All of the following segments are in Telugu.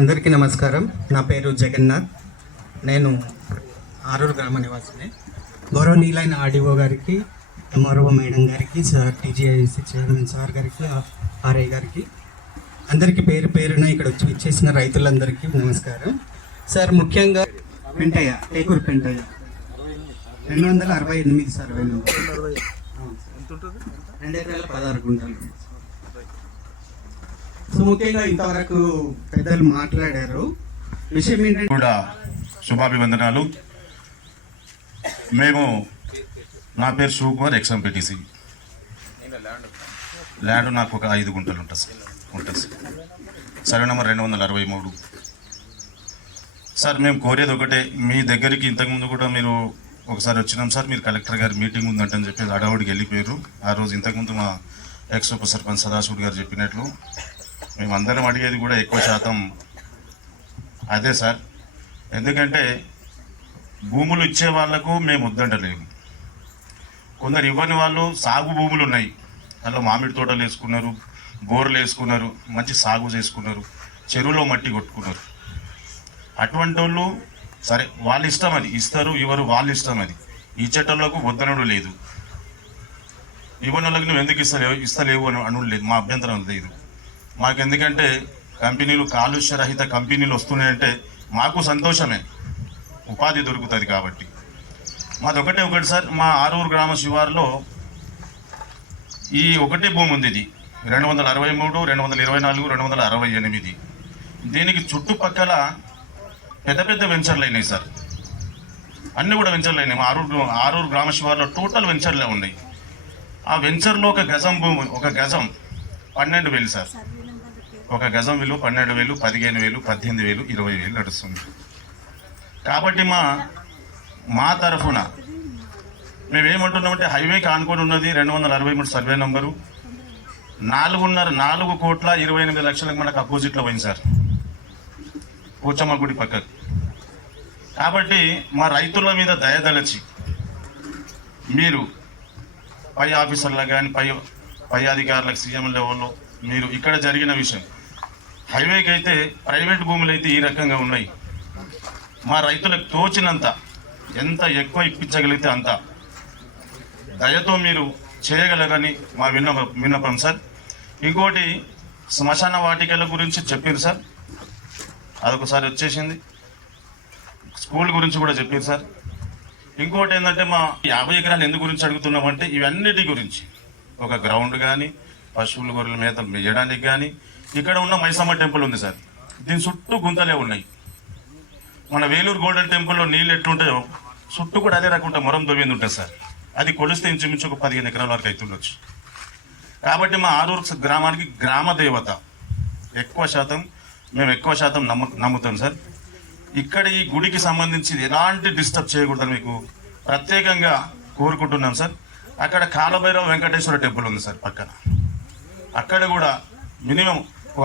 అందరికీ నమస్కారం. నా పేరు జగన్నాథ్. నేను ఆరూరు గ్రామ నివాసిని. గౌరవనీయులైన ఆర్డీఓ గారికి ఎంఆర్ఓ మేడం గారికి సార్ టీజీఐసి చైర్మన్ సార్ గారికి ఆర్ఐ గారికి అందరికీ పేరు పేరున ఇక్కడ వచ్చి ఇచ్చేసిన రైతులందరికీ నమస్కారం. సార్ ముఖ్యంగా పెంటయ్య టేకూరు పెంటయ్య. రెండు వందల అరవై ఎనిమిది సార్. రెండు ఎకరాల పదహారు గుంటలు. సో ముఖ్యంగా ఇంతవరకు పెద్దలు మాట్లాడారు. విషయం ఏంటంటే కూడా శుభాభివందనాలు. మేము నా పేరు శివకుమార్ ఎక్స్ఎంపీటీసీ ల్యాండ్ నాకు ఒక ఐదు గుంటలు ఉంటుంది సార్ ఉంటుంది సార్ సర్వే నెంబర్ రెండు వందల అరవై మూడు. సార్ మేము కోరేది ఒకటే మీ దగ్గరికి ఇంతకుముందు కూడా మీరు ఒకసారి వచ్చినాం సార్. మీరు కలెక్టర్ గారి మీటింగ్ ఉందంటని చెప్పేసి హడావుడికి వెళ్ళిపోయారు. ఆ రోజు ఇంతకుముందు మా ఎక్స్ ఉప సర్పంచ్ సదాశివుడు గారు చెప్పినట్లు మేము అందరం అడిగేది కూడా ఎక్కువ శాతం అదే సార్. ఎందుకంటే భూములు ఇచ్చే వాళ్ళకు మేము వద్దంటలేము. కొందరు ఇవ్వని వాళ్ళు సాగు భూములు ఉన్నాయి. అలా మామిడి తోటలు వేసుకున్నారు బోర్లు వేసుకున్నారు మంచి సాగు చేసుకున్నారు చెరువులో మట్టి కొట్టుకున్నారు. అటువంటి వాళ్ళు సరే వాళ్ళ ఇష్టం అది. ఇస్తారు ఇవ్వరు వాళ్ళ ఇష్టం అది. ఇచ్చేటోళ్ళకు వద్దనడు లేదు. ఇవ్వని వాళ్ళకి నువ్వు ఎందుకు ఇస్తలేవు? ఇస్తలేవు అని అనుడు లేదు. మా అభ్యంతరం లేదు. మాకు ఎందుకంటే కంపెనీలు కాలుష్య రహిత కంపెనీలు వస్తున్నాయంటే మాకు సంతోషమే. ఉపాధి దొరుకుతుంది కాబట్టి. మాది ఒకటే ఒకటి సార్ మా ఆరూరు గ్రామ శివారులో ఈ ఒకటే భూమి ఉంది ఇది. రెండు వందల అరవై మూడు రెండు వందల ఇరవై నాలుగు రెండు వందల అరవై ఎనిమిది దీనికి చుట్టుపక్కల పెద్ద పెద్ద వెంచర్లు అయినాయి సార్. అన్నీ కూడా వెంచర్లు అయినాయి. మా ఆరూరు ఆరూరు గ్రామ శివారులో టోటల్ వెంచర్లే ఉన్నాయి. ఆ వెంచర్లో ఒక గజం భూమి ఒక గజం పన్నెండు వేలు సార్ ఒక గజం విలువ పన్నెండు వేలు పదిహేను వేలు పద్దెనిమిది వేలు ఇరవై వేలు నడుస్తుంది. కాబట్టి మా మా తరఫున మేమేమంటున్నామంటే హైవేకి ఆనుకొని ఉన్నది రెండు వందల అరవై మూడు సర్వే నంబరు. నాలుగున్నర నాలుగు కోట్ల ఇరవై ఎనిమిది లక్షలకు మనకు అపోజిట్లో పోయింది సార్. పోచమ్మ గుడి పక్కకు. కాబట్టి మా రైతుల మీద దయదలచి మీరు పై ఆఫీసర్లకు కానీ పై పై అధికారులకు సీఎం లెవెల్లో మీరు ఇక్కడ జరిగిన విషయం హైవేకి అయితే ప్రైవేట్ భూములు అయితే ఈ రకంగా ఉన్నాయి. మా రైతులకు తోచినంత ఎంత ఎక్కువ ఇప్పించగలిగితే అంత. దయతో మీరు చేయగలరని మా విన్నప విన్నపం సార్. ఇంకోటి శ్మశాన వాటికల గురించి చెప్పారు సార్. అదొకసారి వచ్చేసింది. స్కూల్ గురించి కూడా చెప్పారు సార్. ఇంకోటి ఏంటంటే మా యాభై ఎకరాలు ఎందుకు గురించి అడుగుతున్నామంటే ఇవన్నిటి గురించి. ఒక గ్రౌండ్ కానీ పశువుల గొర్రెల మేత మెయ్యడానికి కానీ ఇక్కడ ఉన్న మైసమ్మ టెంపుల్ ఉంది సార్. దీని చుట్టూ గుంతలే ఉన్నాయి. మన వేలూరు గోల్డెన్ టెంపుల్లో నీళ్ళు ఎట్లుంటాయో చుట్టూ కూడా అదే రకంగా మొరం దొవ్వింది ఉంటుంది సార్. అది కొలిస్తే ఇంచుమించు ఒక పదిహేను ఎకరాల వరకు అవుతుండొచ్చు కాబట్టి మా ఆరూరు గ్రామానికి గ్రామ దేవత ఎక్కువ శాతం మేము ఎక్కువ శాతం నమ్ము నమ్ముతాం సార్. ఇక్కడ ఈ గుడికి సంబంధించి ఎలాంటి డిస్టర్బ్ చేయకూడదని మీకు ప్రత్యేకంగా కోరుకుంటున్నాం సార్. అక్కడ కాలభైరవ వెంకటేశ్వర టెంపుల్ ఉంది సార్ పక్కన. అక్కడ కూడా మినిమం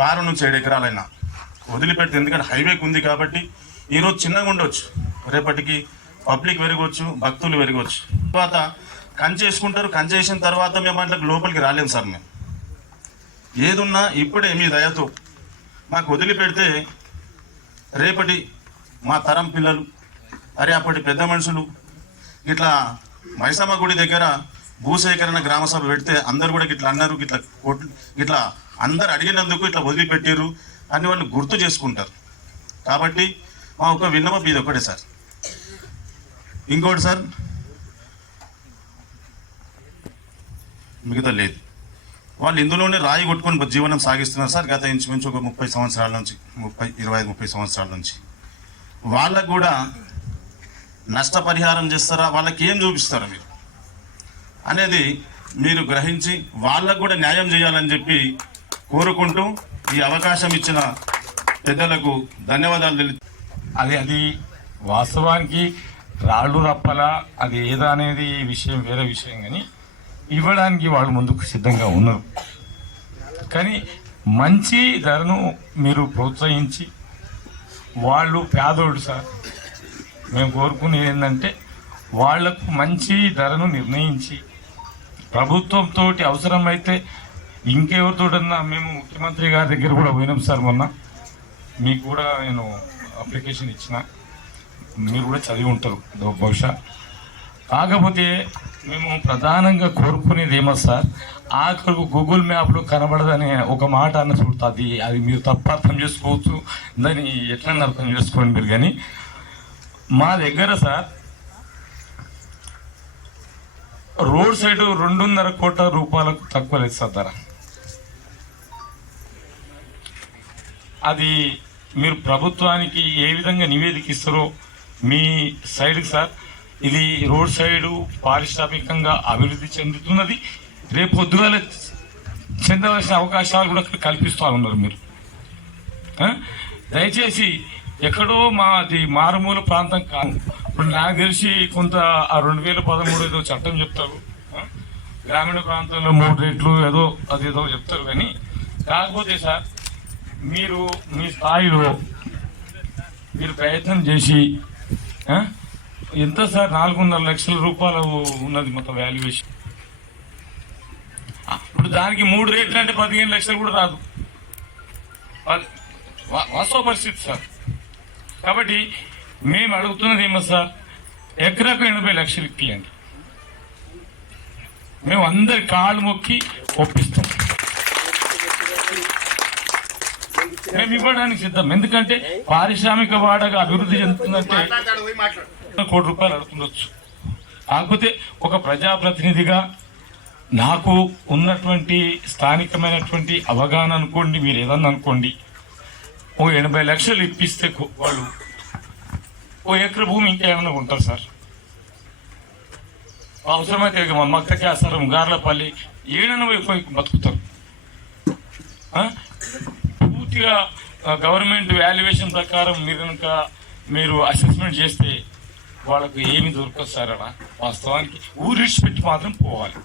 ఆరు నుంచి ఏడు ఎకరాలైనా. వదిలిపెడితే ఎందుకంటే హైవేకి ఉంది కాబట్టి ఈరోజు చిన్నగా ఉండొచ్చు. రేపటికి పబ్లిక్ పెరగవచ్చు భక్తులు పెరగవచ్చు తర్వాత కంచేసుకుంటారు కంచేసిన తర్వాత మేము అట్లా లోపలికి రాలేము సార్ మేము. ఏదున్నా ఇప్పుడే మీ దయతో మాకు వదిలిపెడితే రేపటి మా తరం పిల్లలు అరే అప్పటి పెద్ద మనుషులు ఇట్లా మైసమ్మ గుడి దగ్గర భూసేకరణ గ్రామ సభ పెడితే అందరు కూడా ఇట్లా అన్నారు ఇట్లా ఇట్లా అందరు అడిగినందుకు ఇట్లా వదిలిపెట్టారు అని వాళ్ళు గుర్తు చేసుకుంటారు. కాబట్టి మా ఒక విన్నపం ఇది ఒకటే సార్. ఇంకోటి సార్? మిగతా లేదు. వాళ్ళు ఇందులోనే రాయి కొట్టుకొని జీవనం సాగిస్తున్నారు సార్ గత ఇంచుమించు ఒక ముప్పై సంవత్సరాల నుంచి ముప్పై ఇరవై ఐదు ముప్పై సంవత్సరాల నుంచి. వాళ్ళకు కూడా నష్టపరిహారం చేస్తారా? వాళ్ళకి ఏం చూపిస్తారా మీరు? అనేది మీరు గ్రహించి వాళ్ళకు కూడా న్యాయం చేయాలని చెప్పి కోరుకుంటూ ఈ అవకాశం ఇచ్చిన పెద్దలకు ధన్యవాదాలు తెలి అది అది వాస్తవానికి రాళ్ళు రప్పల అది ఏదా అనేది విషయం వేరే విషయం కానీ ఇవ్వడానికి వాళ్ళు ముందుకు సిద్ధంగా ఉన్నారు. కానీ మంచి ధరను మీరు ప్రోత్సహించి వాళ్ళు పేదోడు సార్ మేము కోరుకునేది ఏంటంటే వాళ్ళకు మంచి ధరను నిర్ణయించి ప్రభుత్వంతో అవసరమైతే ఇంకెవరితోటన్నా మేము ముఖ్యమంత్రి గారి దగ్గర కూడా పోయినాం సార్ మొన్న. మీకు కూడా నేను అప్లికేషన్ ఇచ్చిన. మీరు కూడా చదివి ఉంటారు. బహుశా. కాకపోతే మేము ప్రధానంగా కోరుకునేది ఏమో సార్ ఆఖరికి గూగుల్ మ్యాప్లో కనబడదనే ఒక మాట అన్న చూడుతుంది అది మీరు తప్ప అర్థం చేసుకోవచ్చు. దాన్ని ఎట్లన్నా అర్థం చేసుకోండి మీరు కానీ. మా దగ్గర సార్ రోడ్ సైడ్ రెండున్నర కోట్ల రూపాయలకు తక్కువ లేదు సార్ ధర. అది మీరు ప్రభుత్వానికి ఏ విధంగా నివేదిక ఇస్తారో మీ సైడ్కి సార్. ఇది రోడ్ సైడు పారిశ్రామికంగా అభివృద్ధి చెందుతున్నది. రేపు పొద్దుగాల చెందవలసిన అవకాశాలు కూడా అక్కడ కల్పిస్తూ ఉన్నారు మీరు. దయచేసి ఎక్కడో మాది మారుమూల ప్రాంతం కాదు. ఇప్పుడు నాకు తెలిసి కొంత ఆ రెండు వేల పదమూడు ఏదో చట్టం చెప్తారు. గ్రామీణ ప్రాంతంలో మూడు రేట్లు ఏదో అదేదో చెప్తారు కానీ కాకపోతే సార్ మీరు మీ స్థాయిలో మీరు ప్రయత్నం చేసి ఎంత సార్? నాలుగున్నర లక్షల రూపాయలు ఉన్నది మొత్తం వాల్యుయేషన్ ఇప్పుడు దానికి మూడు రేట్లు అంటే పదిహేను లక్షలు కూడా రాదు. వాస్తవ పరిస్థితి సార్. కాబట్టి మేము అడుగుతున్నది ఏమో సార్? ఎకరాకు ఎనభై లక్షలు ఇప్పియండి. మేము అందరి కాళ్ళు మొక్కి ఒప్పిస్తాం. మేము ఇవ్వడానికి సిద్ధం. ఎందుకంటే పారిశ్రామిక వాడగా అభివృద్ధి చెందుతుందంటే కోటి రూపాయలు అడుగుతుండొచ్చు. కాకపోతే ఒక ప్రజాప్రతినిధిగా నాకు ఉన్నటువంటి స్థానికమైనటువంటి అవగాహన అనుకోండి మీరు ఏదన్నా అనుకోండి ఓ ఎనభై లక్షలు ఇప్పిస్తే వాళ్ళు ఓ ఎకర భూమి ఇంకా ఏమైనా ఉంటారు సార్? అవసరమైతే ఇక మా మక్క కేసరం గార్లపల్లి ఏడైనా పోయి బతుకుతారు? పూర్తిగా గవర్నమెంట్ వాల్యుయేషన్ ప్రకారం మీరు కనుక మీరు అసెస్మెంట్ చేస్తే వాళ్ళకు ఏమి దొరకదు సార్ అలా. వాస్తవానికి ఊరి పెట్టి మాత్రం పోవాలి.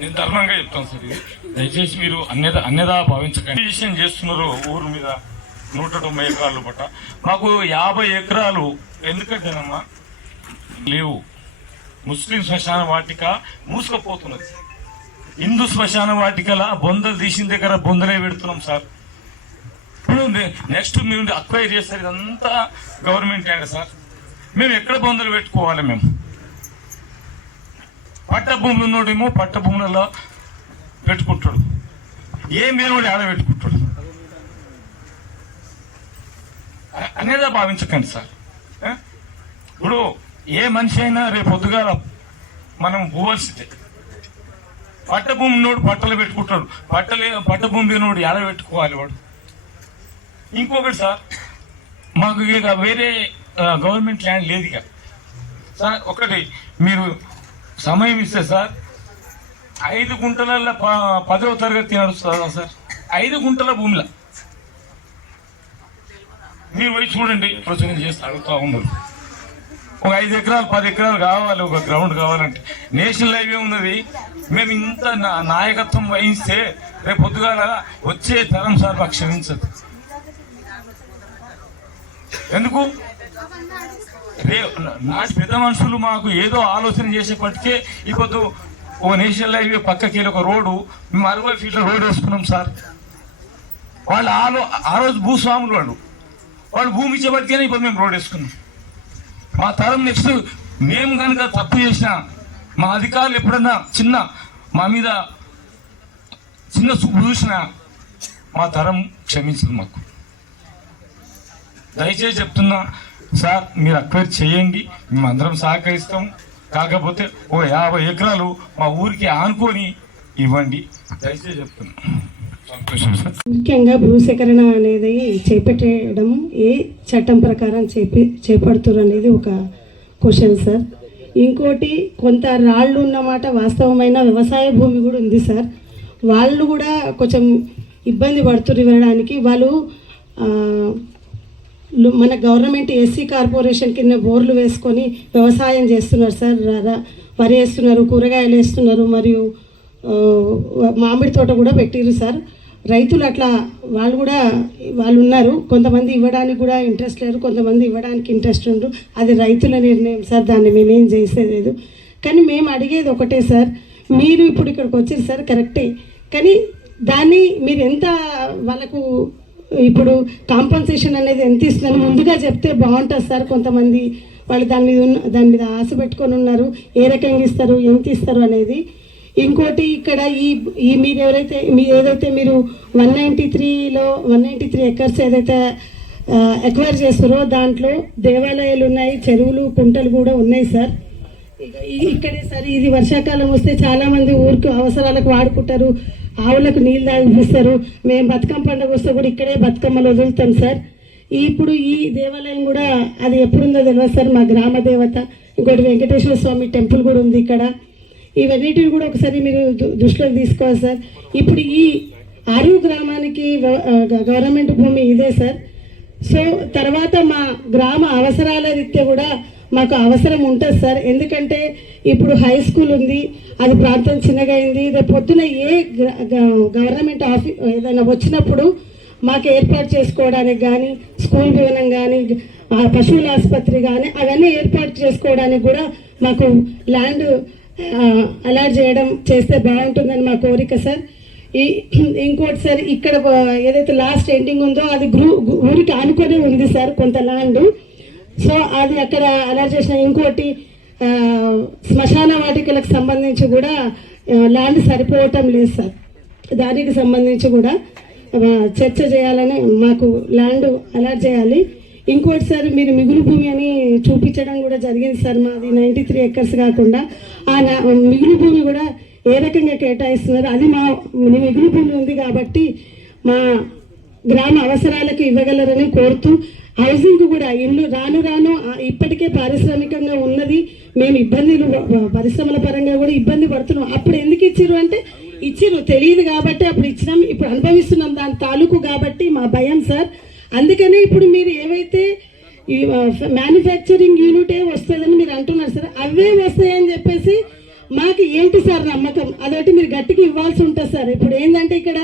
నేను ధర్మంగా చెప్తాను సార్ ఇది. దయచేసి మీరు అన్యదా అన్యదా భావించకండి. విషయం చేస్తున్నారు ఊరు మీద నూట తొంభై ఎకరాలు పట్ట. మాకు యాభై ఎకరాలు ఎందుకంటేనమ్మా లేవు. ముస్లిం శ్మశాన వాటిక మూసుకుపోతున్నది. హిందూ శ్మశాన వాటికల బొందలు తీసిన దగ్గర బొందలే పెడుతున్నాం సార్. ఇప్పుడు నెక్స్ట్ మీరు అక్వైర్ చేస్తారు ఇదంతా గవర్నమెంట్ అండి సార్. మేము ఎక్కడ బొందలు పెట్టుకోవాలి మేము? పట్ట భూములు ఉన్నోడేమో పట్ట భూములలో పెట్టుకుంటాడు. ఏం లేనివాడు ఆడ పెట్టుకుంటాడు. అనేదా భావించకండి సార్. ఇప్పుడు ఏ మనిషి అయినా రేపు పొద్దుగాల మనం పోవాల్సిందే. పట్ట నోడు బట్టలు పట్టలు పెట్టుకుంటాడు పట్టలే పట్ట భూమి ఎడ పెట్టుకోవాలి వాడు? ఇంకొకటి సార్ మాకు ఇక వేరే గవర్నమెంట్ ల్యాండ్ లేదు ఇక. సార్ ఒకటి మీరు సమయం ఇస్తే సార్ ఐదు గుంటల పదవ తరగతి నడుస్తుందా సార్? ఐదు గుంటల భూమిలో. మీరు పోయి చూడండి ప్రచురణ చేస్తే అడుగుతూ ఉన్నారు ఒక ఐదు ఎకరాలు పది ఎకరాలు కావాలి ఒక గ్రౌండ్ కావాలంటే. నేషనల్ హైవే ఉన్నది. మేము ఇంత నా- నాయకత్వం వహిస్తే రేపు పొద్దుగాల వచ్చే తరం సార్ మాకు క్షమించదు. ఎందుకు? నాటి పెద్ద మనుషులు మాకు ఏదో ఆలోచన చేసేప్పటికే ఇప్పుడు ఓ నేషనల్ హైవే పక్కకి ఒక రోడ్డు మేము అరవై ఫీట్ల రోడ్ వేసుకున్నాం సార్. వాళ్ళు ఆలో ఆ రోజు భూస్వాములు వాళ్ళు. వాళ్ళు భూమి ఇచ్చేపటికే ఇప్పుడు మేము రోడ్ వేసుకున్నాం. మా తరం నెక్స్ట్ మేము కనుక తప్పు చేసినా మా అధికారులు ఎప్పుడన్నా చిన్న మా మీద చిన్న చూపు చూసినా మా తరం క్షమించదు మాకు. దయచేసి చెప్తున్నా సార్ మీరు అక్వైర్ చేయండి మేము అందరం సహకరిస్తాం. కాకపోతే ఓ యాభై ఎకరాలు మా ఊరికి ఆనుకొని ఇవ్వండి. దయచేసి చెప్తున్నా. ముఖ్యంగా భూసేకరణ అనేది చేపట్టడం ఏ చట్టం ప్రకారం చేపి చేపడుతురు అనేది ఒక క్వశ్చన్ సార్. ఇంకోటి కొంత రాళ్ళు ఉన్నమాట వాస్తవమైన వ్యవసాయ భూమి కూడా ఉంది సార్. వాళ్ళు కూడా కొంచెం ఇబ్బంది పడుతున్నారు ఇవ్వడానికి వాళ్ళు మన గవర్నమెంట్ ఎస్సీ కార్పొరేషన్ కింద బోర్లు వేసుకొని వ్యవసాయం చేస్తున్నారు సార్. వరి వేస్తున్నారు కూరగాయలు వేస్తున్నారు మరియు మామిడి తోట కూడా పెట్టిరు సార్. రైతులు అట్లా వాళ్ళు కూడా వాళ్ళు ఉన్నారు. కొంతమంది ఇవ్వడానికి కూడా ఇంట్రెస్ట్ లేరు కొంతమంది ఇవ్వడానికి ఇంట్రెస్ట్ ఉండరు అది రైతుల నిర్ణయం సార్ దాన్ని మేమేం చేసేది లేదు. కానీ మేము అడిగేది ఒకటే సార్ మీరు ఇప్పుడు ఇక్కడికి వచ్చారు సార్ కరెక్టే. కానీ దాన్ని మీరు ఎంత వాళ్ళకు ఇప్పుడు కాంపన్సేషన్ అనేది ఎంత ఇస్తున్నారు? ముందుగా చెప్తే బాగుంటుంది సార్ కొంతమంది వాళ్ళు దాని మీద ఉన్న దాని మీద ఆశ పెట్టుకొని ఉన్నారు. ఏ రకంగా ఇస్తారు ఎంత ఇస్తారు అనేది ఇంకోటి ఇక్కడ ఈ ఈ మీరు ఎవరైతే మీ ఏదైతే మీరు వన్ నైంటీ త్రీలో వన్ నైంటీ త్రీ ఎకర్స్ ఏదైతే ఎక్వైర్ చేస్తారో దాంట్లో దేవాలయాలు ఉన్నాయి చెరువులు కుంటలు కూడా ఉన్నాయి సార్. ఇక్కడే సార్ ఇది వర్షాకాలం వస్తే చాలా మంది ఊరికి అవసరాలకు వాడుకుంటారు ఆవులకు నీళ్ళు తాగిపిస్తారు. మేము బతుకమ్మ పండుగ వస్తే కూడా ఇక్కడే బతుకమ్మలు వదులుతాం సార్. ఇప్పుడు ఈ దేవాలయం కూడా అది ఎప్పుడుందో తెలియదు సార్ మా గ్రామ దేవత. ఇంకోటి వెంకటేశ్వర స్వామి టెంపుల్ కూడా ఉంది ఇక్కడ. ఇవన్నిటిని కూడా ఒకసారి మీరు దృష్టిలోకి తీసుకోవాలి సార్. ఇప్పుడు ఈ ఆరు గ్రామానికి గవర్నమెంట్ భూమి ఇదే సార్. సో తర్వాత మా గ్రామ అవసరాల రీత్యా కూడా మాకు అవసరం ఉంటుంది సార్. ఎందుకంటే ఇప్పుడు హై స్కూల్ ఉంది అది ప్రాంతం చిన్నగా అయింది. రేపు పొద్దున ఏ గ- గవర్నమెంట్ ఆఫీస్ ఏదైనా వచ్చినప్పుడు మాకు ఏర్పాటు చేసుకోవడానికి కానీ స్కూల్ భవనం కానీ పశువుల ఆసుపత్రి కానీ అవన్నీ ఏర్పాటు చేసుకోవడానికి కూడా మాకు ల్యాండ్ అలాట్ చేయడం చేస్తే బాగుంటుందని మా కోరిక సార్. ఈ ఇంకోటి సార్ ఇక్కడ ఏదైతే లాస్ట్ ఎండింగ్ ఉందో అది గ్రూ ఊరికి ఆనుకొని ఉంది సార్ కొంత ల్యాండ్ సో అది అక్కడ అలా చేసిన ఇంకోటి శ్మశాన వాటికలకు సంబంధించి కూడా ల్యాండ్ సరిపోవటం లేదు సార్. దానికి సంబంధించి కూడా చర్చ చేయాలని మాకు ల్యాండ్ అలాట్ చేయాలి. ఇంకోటి సార్ మీరు మిగులు భూమి అని చూపించడం కూడా జరిగింది సార్. మాది నైంటీ త్రీ ఎకర్స్ కాకుండా ఆ మిగులు భూమి కూడా ఏ రకంగా కేటాయిస్తున్నారు? అది మా మిగులు భూమి ఉంది కాబట్టి మా గ్రామ అవసరాలకు ఇవ్వగలరని కోరుతూ హౌసింగ్ కూడా ఇల్లు రాను రాను ఇప్పటికే పారిశ్రామికంగా ఉన్నది. మేము ఇబ్బందులు పరిశ్రమల పరంగా కూడా ఇబ్బంది పడుతున్నాం. అప్పుడు ఎందుకు ఇచ్చారు అంటే ఇచ్చిర్రు తెలియదు కాబట్టి అప్పుడు ఇచ్చినాం. ఇప్పుడు అనుభవిస్తున్నాం దాని తాలూకు కాబట్టి మా భయం సార్. అందుకనే ఇప్పుడు మీరు ఏవైతే ఈ మ్యానుఫ్యాక్చరింగ్ యూనిటే వస్తుందని మీరు అంటున్నారు సార్ అవే వస్తాయని చెప్పేసి మాకు ఏంటి సార్ నమ్మకం? అదొకటి మీరు గట్టిగా ఇవ్వాల్సి ఉంటుంది సార్. ఇప్పుడు ఏంటంటే ఇక్కడ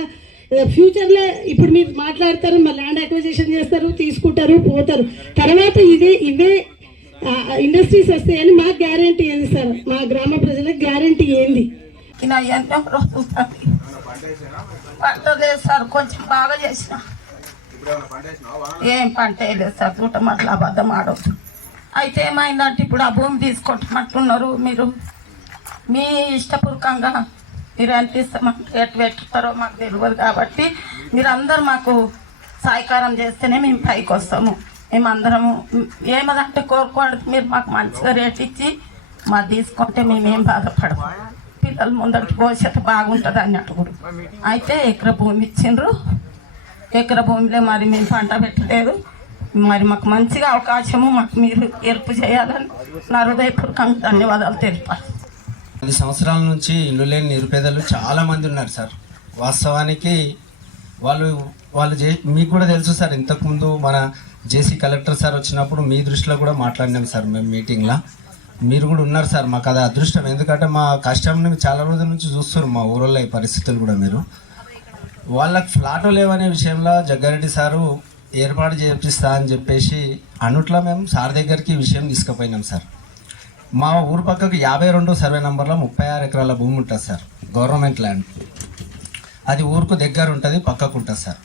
ఫ్యూచర్లో ఇప్పుడు మీరు మాట్లాడతారు మా ల్యాండ్ అక్విజిషన్ చేస్తారు తీసుకుంటారు పోతారు. తర్వాత ఇదే ఇవే ఇండస్ట్రీస్ వస్తాయని మాకు గ్యారంటీ ఏంది సార్? మా గ్రామ ప్రజలకు గ్యారంటీ ఏంది? ఇలా ఎన్నో రోజులు పంట లేదు సార్ కొంచెం బాగా చేసిన. ఏం పంట లేదు సార్ చూడటం అట్లా అబద్ధం ఆడొద్దు. అయితే ఏమైందంటే ఇప్పుడు ఆ భూమి తీసుకుంటున్నట్టున్నారు మీరు. మీ ఇష్టపూర్వకంగా మీరు ఎంత ఇస్తామంటే ఎటు పెట్టుతారో మాకు తెలియదు కాబట్టి మీరు అందరు మాకు సహకారం చేస్తేనే మేము పైకి వస్తాము. మేము అందరము ఏమదంటే కోరుకోండి మీరు మాకు మంచిగా రేట్ ఇచ్చి మాది తీసుకుంటే మేమేం బాధపడము. పిల్లల ముందరికి భవిష్యత్తు బాగుంటుంది అన్నట్టు కూడా. అయితే ఎకర భూమి ఇచ్చిండ్రు. ఎకర భూమిలో మరి మేము పంట పెట్టలేదు. మరి మాకు మంచిగా అవకాశము మాకు మీరు ఏర్పు చేయాలని నా హృదయపూర్వకంగా ధన్యవాదాలు తెలిపాలి. పది సంవత్సరాల నుంచి ఇల్లు లేని నిరుపేదలు చాలామంది ఉన్నారు సార్. వాస్తవానికి వాళ్ళు వాళ్ళు చే మీకు కూడా తెలుసు సార్ ఇంతకుముందు మన జేసీ కలెక్టర్ సార్ వచ్చినప్పుడు మీ దృష్టిలో కూడా మాట్లాడినాం సార్ మేము మీటింగ్లో. మీరు కూడా ఉన్నారు సార్ మాకు అది అదృష్టం. ఎందుకంటే మా కష్టంని చాలా రోజుల నుంచి చూస్తారు మా ఊళ్ళో ఈ పరిస్థితులు కూడా మీరు. వాళ్ళకి ఫ్లాట్ లేవనే విషయంలో జగ్గారెడ్డి సారు ఏర్పాటు చేపిస్తా అని చెప్పేసి అన్నిట్లో మేము సార్ దగ్గరికి విషయం తీసుకుపోయినాం సార్. మా ఊరు పక్కకు యాభై రెండు సర్వే నెంబర్లో ముప్పై ఆరు ఎకరాల భూమి ఉంటుంది సార్ గవర్నమెంట్ ల్యాండ్. అది ఊరుకు దగ్గర ఉంటుంది పక్కకు ఉంటుంది సార్.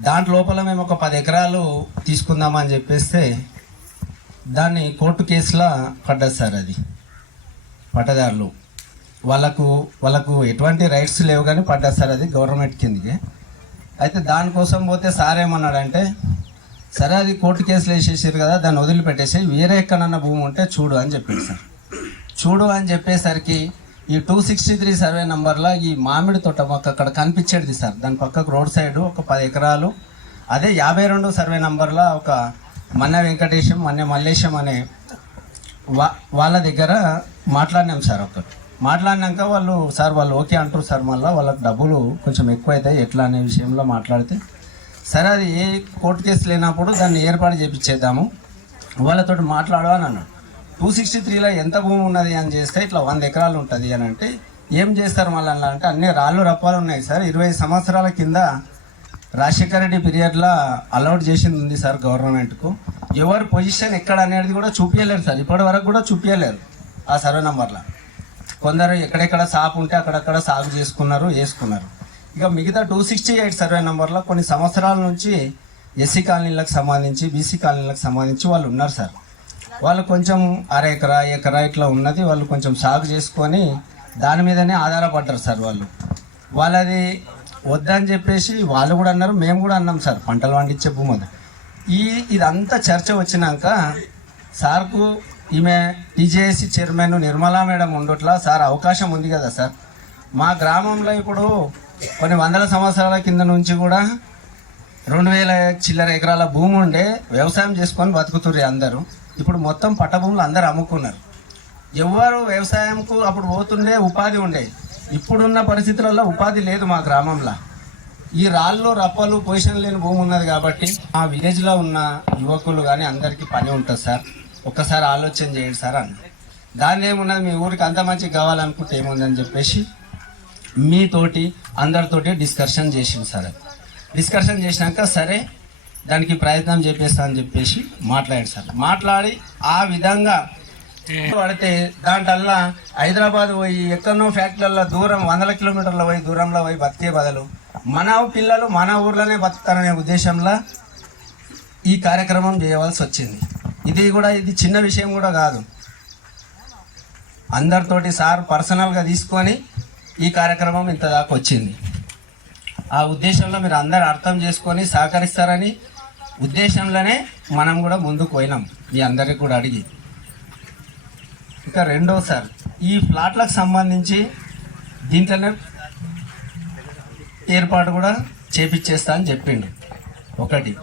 దాంట్ లోపల మేము ఒక పది ఎకరాలు తీసుకుందామని చెప్పేస్తే దాన్ని కోర్టు కేసులా పడ్డది సార్ అది పట్టదారులు. వాళ్ళకు వాళ్ళకు ఎటువంటి రైట్స్ లేవు కానీ పడ్డది సార్ అది గవర్నమెంట్ కిందకి. అయితే దానికోసం పోతే సార్ ఏమన్నాడంటే సరే అది కోర్టు కేసులు వేసేసారు కదా దాన్ని వదిలిపెట్టేసి వేరే ఎక్కడన్నా భూమి ఉంటే చూడు అని చెప్పాడు సార్. చూడు అని చెప్పేసరికి ఈ టూ సిక్స్టీ త్రీ సర్వే నెంబర్లో ఈ మామిడి తోట మాకు అక్కడ కనిపించేది సార్. దాని పక్కకు రోడ్ సైడ్ ఒక పది ఎకరాలు. అదే యాభై రెండు సర్వే నెంబర్లో ఒక మన్న వెంకటేశం మన్న మల్లేశం అనే వా వాళ్ళ దగ్గర మాట్లాడినాం సార్ ఒకటి. మాట్లాడినాక వాళ్ళు సార్ వాళ్ళు ఓకే అంటారు సార్ మళ్ళీ వాళ్ళకి డబ్బులు కొంచెం ఎక్కువ అవుతాయి ఎట్లా? అనే విషయంలో మాట్లాడితే సరే అది ఏ కోర్టు కేసు లేనప్పుడు దాన్ని ఏర్పాటు చేపించేద్దాము వాళ్ళతో మాట్లాడు అని అన్నాడు. టూ సిక్స్టీ త్రీలో ఎంత భూమి ఉన్నది అని చేస్తే ఇట్లా వంద ఎకరాలు ఉంటుంది అని అంటే ఏం చేస్తారు మళ్ళీ? అంటే అన్ని రాళ్ళు రప్పాలు ఉన్నాయి సార్. ఇరవై సంవత్సరాల కింద రాజశేఖర రెడ్డి పీరియడ్లో అలౌట్ చేసింది ఉంది సార్ గవర్నమెంట్కు. ఎవరి పొజిషన్ ఎక్కడ అనేది కూడా చూపించలేరు సార్. ఇప్పటి వరకు కూడా చూపించలేరు ఆ సర్వే నంబర్లో. కొందరు ఎక్కడెక్కడ సాపు ఉంటే అక్కడక్కడ సాగు చేసుకున్నారు వేసుకున్నారు. ఇక మిగతా టూ సిక్స్టీ ఎయిట్ సర్వే నెంబర్లో కొన్ని సంవత్సరాల నుంచి ఎస్సీ కాలనీలకు సంబంధించి బీసీ కాలనీలకు సంబంధించి వాళ్ళు ఉన్నారు సార్. వాళ్ళు కొంచెం అర ఎకరా ఎకరా ఇట్లా ఉన్నది వాళ్ళు కొంచెం సాగు చేసుకొని దాని మీదనే ఆధారపడ్డారు సార్ వాళ్ళు. వాళ్ళది వద్దని చెప్పేసి వాళ్ళు కూడా అన్నారు మేము కూడా అన్నాం సార్ పంటలు పండించే భూమి ఈ ఇదంతా చర్చ వచ్చినాక సార్కు ఈమె టీజేఎస్సీ చైర్మన్ నిర్మలా మేడం ఉండట్లా సార్ అవకాశం ఉంది కదా సార్. మా గ్రామంలో ఇప్పుడు కొన్ని వందల సంవత్సరాల కింద నుంచి కూడా రెండు వేల చిల్లర ఎకరాల భూమి ఉండే వ్యవసాయం చేసుకొని బతుకుతుర్రు అందరూ. ఇప్పుడు మొత్తం పట్ట భూములు అందరూ అమ్ముకున్నారు. ఎవరు వ్యవసాయంకు అప్పుడు పోతుండే ఉపాధి ఉండే. ఇప్పుడున్న పరిస్థితులలో ఉపాధి లేదు మా గ్రామంలో. ఈ రాళ్ళు రప్పలు పొజిషన్ లేని భూమి ఉన్నది కాబట్టి మా విలేజ్లో ఉన్న యువకులు కానీ అందరికీ పని ఉంటుంది సార్. ఒక్కసారి ఆలోచన చేయండి సార్ అన్న. దాన్ని ఏమున్నది? మీ ఊరికి అంత మంచిగా కావాలనుకుంటే ఏముందని చెప్పేసి మీతోటి అందరితోటి డిస్కషన్ చేసింది సార్. డిస్కషన్ చేసినాక సరే దానికి ప్రయత్నం చేపేస్తా అని చెప్పేసి మాట్లాడాడు సార్. మాట్లాడి ఆ విధంగా పడితే దాంట్లో హైదరాబాద్ పోయి ఎక్కడనో ఫ్యాక్టరీలలో దూరం వందల కిలోమీటర్ల పోయి దూరంలో పోయి బతికే బదులు మన పిల్లలు మన ఊర్లోనే బతుకుతారనే ఉద్దేశంలో ఈ కార్యక్రమం చేయవలసి వచ్చింది. ఇది కూడా ఇది చిన్న విషయం కూడా కాదు. అందరితోటి సార్ పర్సనల్గా తీసుకొని ఈ కార్యక్రమం ఇంత దాకా వచ్చింది. ఆ ఉద్దేశంలో మీరు అందరు అర్థం చేసుకొని సహకరిస్తారని ఉద్దేశంలోనే మనం కూడా ముందుకు పోయినాం. మీ అందరికి కూడా అడిగి. ఇంకా రెండో సార్ ఈ ఫ్లాట్లకు సంబంధించి దీంట్లోనే ఏర్పాటు కూడా చేపిచ్చేస్తా అని చెప్పిండు. ఒకటి.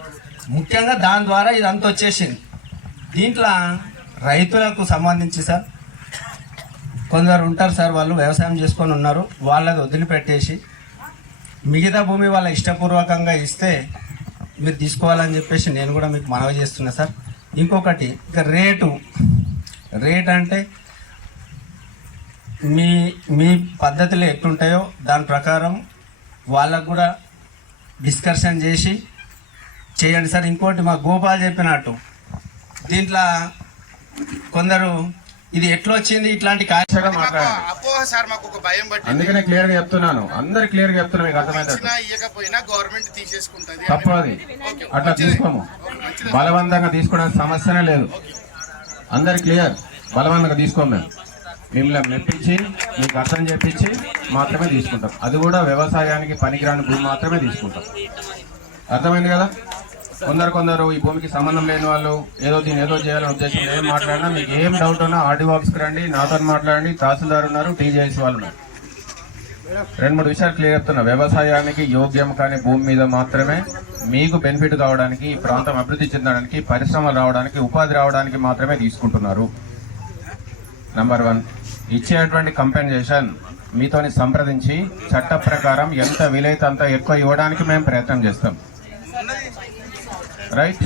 ముఖ్యంగా దాని ద్వారా ఇదంతా వచ్చేసింది. దీంట్లో రైతులకు సంబంధించి సార్ కొందరు ఉంటారు సార్ వాళ్ళు వ్యవసాయం చేసుకొని ఉన్నారు వాళ్ళది వదిలిపెట్టేసి మిగతా భూమి వాళ్ళ ఇష్టపూర్వకంగా ఇస్తే మీరు తీసుకోవాలని చెప్పేసి నేను కూడా మీకు మనవి చేస్తున్నా సార్. ఇంకొకటి ఇక రేటు రేట్ అంటే మీ మీ పద్ధతులు ఎట్లుంటాయో దాని ప్రకారం వాళ్ళకు కూడా డిస్కషన్ చేసి చేయండి సార్. ఇంకోటి మా గోపాల్ చెప్పినట్టు దీంట్లో కొందరు ఇది ఎట్లా వచ్చింది ఇట్లాంటి అపోహ సార్ మాకు ఒక భయం అందుకనే క్లియర్గా చెప్తున్నాను. అందరు క్లియర్గా చెప్తున్నా మీకు అర్థమైంది ఇవ్వకపోయినా గవర్నమెంట్ తీసేసుకుంటది తప్పు అది అట్లా తీసుకోము. బలవంతంగా తీసుకోవడానికి సమస్యనే లేదు. అందరు క్లియర్ బలవంతంగా తీసుకోము మేము. మిమ్మల్ని మెప్పించి మీకు అర్థం చేపించి మాత్రమే తీసుకుంటాం. అది కూడా వ్యవసాయానికి పనికిరాని భూమి మాత్రమే తీసుకుంటాం. అర్థమైంది కదా? కొందరు కొందరు ఈ భూమికి సంబంధం లేని వాళ్ళు ఏదో దీన్ని ఏదో చేయాలని ఉద్దేశం ఏం మాట్లాడినా మీకు ఏం డౌట్ ఉన్నా ఆర్డీ ఆఫీస్కి రండి నాతో మాట్లాడండి తహసీల్దార్ ఉన్నారు టీజేఎస్ వాళ్ళు ఉన్నారు. రెండు మూడు విషయాలు క్లియర్ చెప్తున్నా. వ్యవసాయానికి యోగ్యం కాని భూమి మీద మాత్రమే మీకు బెనిఫిట్ కావడానికి ఈ ప్రాంతం అభివృద్ధి చెందడానికి పరిశ్రమలు రావడానికి ఉపాధి రావడానికి మాత్రమే తీసుకుంటున్నారు. నంబర్ వన్ ఇచ్చేటువంటి కంపెన్సేషన్ మీతోని సంప్రదించి చట్ట ప్రకారం ఎంత వీలైతే అంత ఎక్కువ ఇవ్వడానికి మేము ప్రయత్నం చేస్తాం. రైట్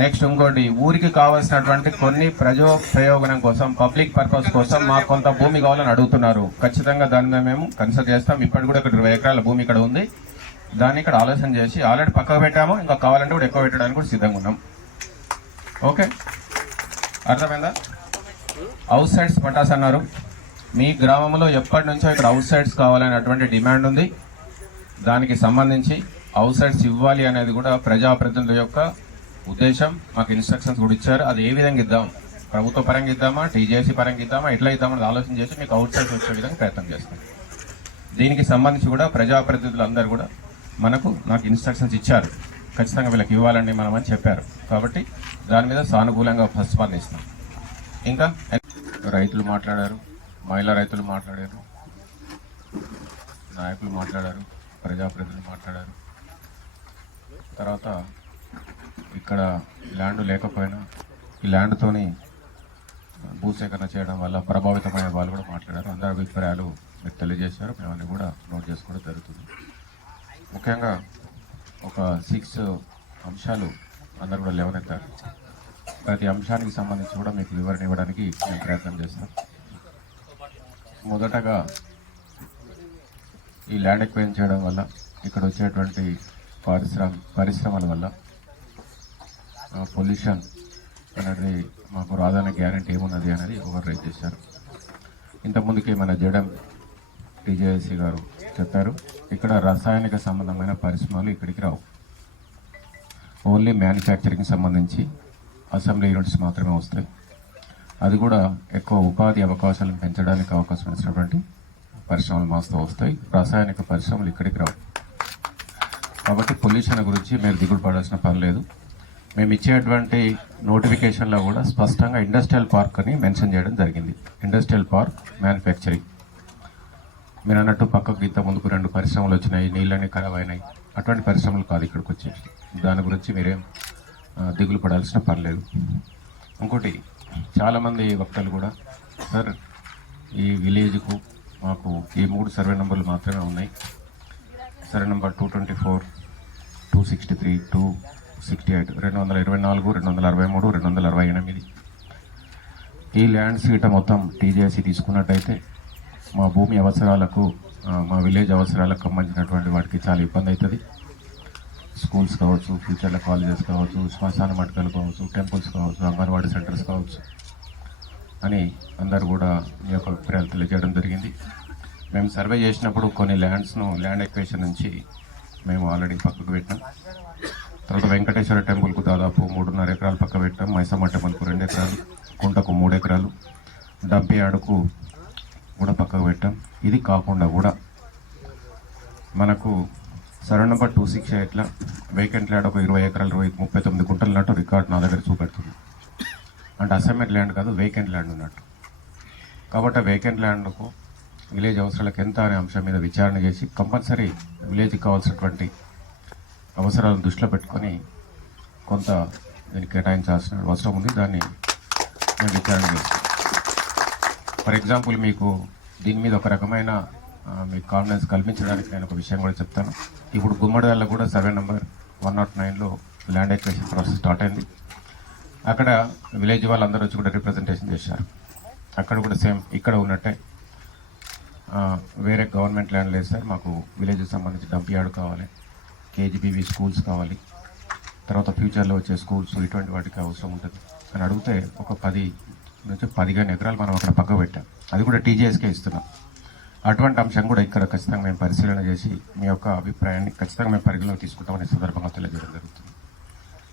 నెక్స్ట్ ఇంకోటి ఊరికి కావాల్సినటువంటి కొన్ని ప్రజో ప్రయోజనం కోసం పబ్లిక్ పర్పస్ కోసం మాకు కొంత భూమి కావాలని అడుగుతున్నారు. ఖచ్చితంగా దాని మీద మేము కన్సల్ట్ చేస్తాం. ఇప్పటికి కూడా ఇక్కడ ఇరవై ఎకరాల భూమి ఇక్కడ ఉంది. దాన్ని ఇక్కడ ఆలోచన చేసి ఆల్రెడీ పక్కకు పెట్టాము. ఇంకా కావాలంటే కూడా ఎక్కువ పెట్టడానికి కూడా సిద్ధంగా ఉన్నాం. ఓకే అర్థమైందా? అవుట్ సైడ్స్ పటాస్ అన్నారు. మీ గ్రామంలో ఎప్పటి నుంచో ఇక్కడ అవుట్ సైడ్స్ కావాలనేటువంటి డిమాండ్ ఉంది. దానికి సంబంధించి అవుట్సైడ్స్ ఇవ్వాలి అనేది కూడా ప్రజాప్రతినిధుల యొక్క ఉద్దేశం. మాకు ఇన్స్ట్రక్షన్స్ కూడా ఇచ్చారు. అది ఏ విధంగా ఇద్దాం? ప్రభుత్వ పరంగా ఇద్దామా? టీజేసీ పరంగా ఇద్దామా? ఎట్లా ఇద్దామని ఆలోచన చేసి మీకు అవుట్సైడ్స్ వచ్చే విధంగా ప్రయత్నం చేస్తాం. దీనికి సంబంధించి కూడా ప్రజాప్రతినిధులు అందరూ కూడా మనకు నాకు ఇన్స్ట్రక్షన్స్ ఇచ్చారు. ఖచ్చితంగా వీళ్ళకి ఇవ్వాలండి మనం అని చెప్పారు. కాబట్టి దాని మీద సానుకూలంగా స్పందిస్తున్నాం ఇంకా? రైతులు మాట్లాడారు. మహిళా రైతులు మాట్లాడారు. నాయకులు మాట్లాడారు. ప్రజాప్రతినిధులు మాట్లాడారు. తర్వాత ఇక్కడ ల్యాండ్ లేకపోయినా ఈ ల్యాండ్తోని భూసేకరణ చేయడం వల్ల ప్రభావితమైన వాళ్ళు కూడా మాట్లాడారు. అందరి అభిప్రాయాలు మీరు తెలియజేశారు. మేము కూడా నోట్ చేసుకోవడం జరుగుతుంది. ముఖ్యంగా ఒక సిక్స్ అంశాలు అందరు కూడా లేవనెత్తారు. ప్రతి అంశానికి సంబంధించి కూడా మీకు వివరణ ఇవ్వడానికి మేము ప్రయత్నం చేస్తాం మొదటగా ఈ ల్యాండ్ ఎక్వైన్ చేయడం వల్ల ఇక్కడ వచ్చేటువంటి పరిశ్రమ పరిశ్రమల వల్ల పొల్యూషన్ అనేది మాకు రాదన్న గ్యారంటీ ఏమున్నది అనేది ఒకరు రైట్ చేశారు. ఇంతకుముందుకి మన జడం టీజేఎస్సీ గారు చెప్పారు ఇక్కడ రసాయనిక సంబంధమైన పరిశ్రమలు ఇక్కడికి రావు. ఓన్లీ మ్యానుఫ్యాక్చరింగ్ సంబంధించి అసెంబ్లీ యూనిట్స్ మాత్రమే వస్తాయి. అది కూడా ఎక్కువ ఉపాధి అవకాశాలను పెంచడానికి అవకాశం ఇచ్చినటువంటి పరిశ్రమలు మాస్తూ వస్తాయి. రసాయనిక పరిశ్రమలు ఇక్కడికి రావు. కాబట్టి పొల్యూషన్ గురించి మీరు దిగులు పడాల్సిన పని లేదు. మేము ఇచ్చేటువంటి నోటిఫికేషన్లో కూడా స్పష్టంగా ఇండస్ట్రియల్ పార్క్ అని మెన్షన్ చేయడం జరిగింది. Industrial park manufacturing. మీరు అన్నట్టు పక్కకు ఇంత ముందుకు రెండు పరిశ్రమలు వచ్చినాయి నీళ్ళని ఖరాబ్ అయినాయి. అటువంటి పరిశ్రమలు కాదు ఇక్కడికి వచ్చేసి దాని గురించి మీరేం దిగులు పడాల్సిన పర్లేదు ఇంకోటి చాలామంది వక్తలు కూడా సార్ ఈ విలేజ్కు మాకు ఈ మూడు సర్వే నెంబర్లు మాత్రమే ఉన్నాయి. Survey number two twenty four two sixty three two sixty eight రెండు వందల ఇరవై నాలుగు రెండు వందల అరవై మూడు రెండు వందల అరవై ఎనిమిది. ఈ ల్యాండ్స్ ఇట మొత్తం టీజేసీ తీసుకున్నట్టయితే మా భూమి అవసరాలకు మా విలేజ్ అవసరాలకు సంబంధించినటువంటి వాటికి చాలా ఇబ్బంది అవుతుంది. స్కూల్స్ కావచ్చు ఫ్యూచర్లో కాలేజెస్ కావచ్చు శ్మశాన మటకలు కావచ్చు టెంపుల్స్ కావచ్చు అంగన్వాడీ సెంటర్స్ కావచ్చు అని అందరు కూడా మీ యొక్క అభిప్రాయాలు తెలియజేయడం జరిగింది. మేము సర్వే చేసినప్పుడు కొన్ని ల్యాండ్స్ను ల్యాండ్ ఎక్వేషన్ నుంచి మేము ఆల్రెడీ పక్కకు పెట్టాం. తర్వాత వెంకటేశ్వర టెంపుల్కు దాదాపు మూడున్నర ఎకరాలు పక్క పెట్టాం. మైసమ్మ టెంపుల్కు రెండు ఎకరాలు కుంటకు మూడు ఎకరాలు డంపియాడుకు కూడా పక్కకు పెట్టాం. ఇది కాకుండా కూడా మనకు సరౌండ్ నెంబర్ టూ సిక్స్ ఎయిట్లో వేకెంట్ ల్యాండ్ ఒక ఇరవై ఎకరాలు ఇరవై ముప్పై తొమ్మిది గుంటలు నట్టు రికార్డ్ నా దగ్గర చూపెడుతుంది. అంటే అసైన్మెంట్ ల్యాండ్ కాదు వేకెంట్ ల్యాండ్ ఉన్నట్టు. కాబట్టి వేకెంట్ ల్యాండ్కు విలేజ్ అవసరాలకు ఎంత అనే అంశం మీద విచారణ చేసి కంపల్సరీ విలేజ్కి కావాల్సినటువంటి అవసరాలను దృష్టిలో పెట్టుకొని కొంత దీనికి కేటాయించాల్సిన అవసరం ఉంది. దాన్ని మేము విచారణ చేస్తాం. ఫర్ ఎగ్జాంపుల్ మీకు దీని మీద ఒక రకమైన మీకు కాన్ఫిడెన్స్ కల్పించడానికి నేను ఒక విషయం కూడా చెప్తాను. ఇప్పుడు గుమ్మడిదల్లో కూడా సర్వే నెంబర్ వన్ నాట్ నైన్లో ల్యాండ్ ఎక్వేషన్ ప్రాసెస్ స్టార్ట్ అయింది. అక్కడ విలేజ్ వాళ్ళందరూ వచ్చి కూడా రిప్రజెంటేషన్ చేశారు. అక్కడ కూడా సేమ్ ఇక్కడ ఉన్నట్టే. వేరే గవర్నమెంట్ ల్యాండ్ లేదు సార్. మాకు విలేజ్కి సంబంధించి డంప్ యార్డ్ కావాలి కేజీబీవీ స్కూల్స్ కావాలి. తర్వాత ఫ్యూచర్లో వచ్చే స్కూల్స్ ఇటువంటి వాటికి అవసరం ఉంటుంది. అని అడిగితే ఒక పది నుంచి పదిహేను ఎకరాలు మనం అక్కడ పక్క పెట్టాం. అది కూడా టీజీఎస్కే ఇస్తున్నాం. అటువంటి అంశం కూడా ఇక్కడ ఖచ్చితంగా మేము పరిశీలన చేసి మీ యొక్క అభిప్రాయాన్ని ఖచ్చితంగా మేము పరిగణలో తీసుకుంటామని సందర్భంగా తెలియజేయడం జరుగుతుంది.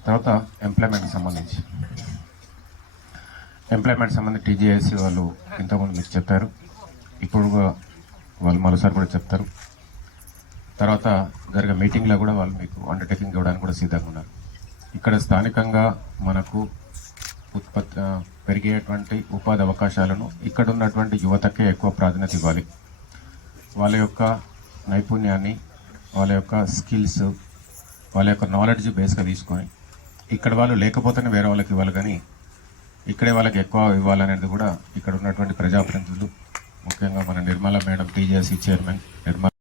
తర్వాత ఎంప్లాయ్మెంట్కి సంబంధించి. ఎంప్లాయ్మెంట్ సంబంధించి టీజీఎస్సీ వాళ్ళు ఇంతకుముందు మీకు చెప్పారు. ఇప్పుడు వాళ్ళు మరోసారి కూడా చెప్తారు. తర్వాత జరిగే మీటింగ్లో కూడా వాళ్ళు మీకు అండర్టేకింగ్ ఇవ్వడానికి కూడా సిద్ధంగా ఉన్నారు. ఇక్కడ స్థానికంగా మనకు ఉత్పత్తి పెరిగేటువంటి ఉపాధి అవకాశాలను ఇక్కడ ఉన్నటువంటి యువతకే ఎక్కువ ప్రాధాన్యత ఇవ్వాలి. వాళ్ళ యొక్క నైపుణ్యాన్ని వాళ్ళ యొక్క స్కిల్స్ వాళ్ళ యొక్క నాలెడ్జ్ బేస్గా తీసుకొని ఇక్కడ వాళ్ళు లేకపోతేనే వేరే వాళ్ళకి ఇవ్వాలి కానీ ఇక్కడే వాళ్ళకి ఎక్కువ ఇవ్వాలనేది కూడా ఇక్కడ ఉన్నటువంటి ప్రజాప్రతినిధులు ముఖ్యంగా మన Nirmala madam TJC chairman Nirmala